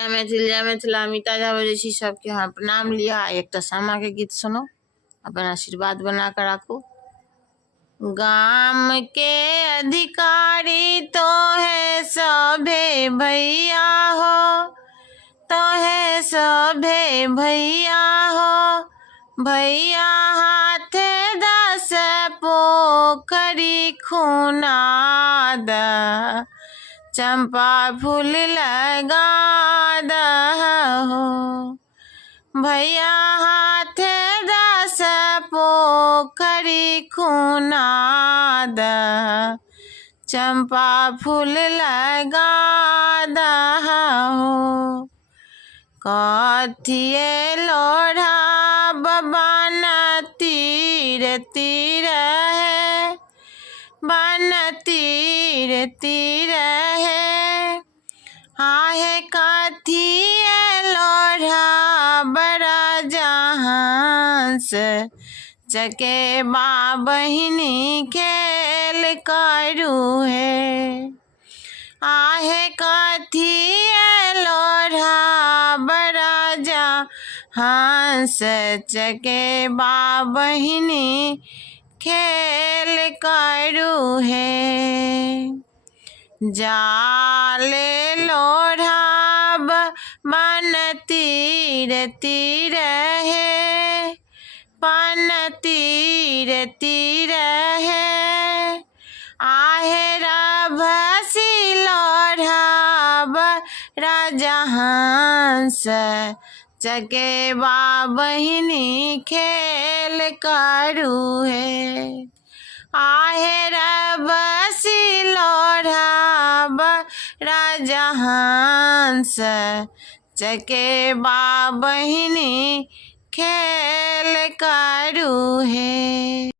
जय मिथिला मीता झा बजै छी। सबके यहाँ प्रणाम लिया। एक सामा के गीत सुनो, अपन आशीर्वाद बना कर राखू। गाम के अधिकारी तो है सभे भैया हो, तो है सभे भैया हो। भैया हाथ 10 पोखरी खुनाद, चंपा फूल लगा दहो। भैया हाथ 10 पोखरी खुनाद, चंपा फूल लगा दहो। कथिए लोढ़ा बन तीर तीर है, बन तीर तीर है। आहे कथिए लोढ़ा बड़ा जहांस, चकेबा बहिनी खेल करू है। आहे कथिए लोढ़ा बड़ा जहांस, चकेबा बहिनी खेल करू है। जाल लोढ़ा बन तीर तीर है, पन तीर तीर है। आहे भसी लोढ़ा बड़ा जहांस, चकेबा बहिनी खेल करू है। आहे भसी लोढ़ा बड़ा जहांस, चकेबा बहिनी खेल करू है।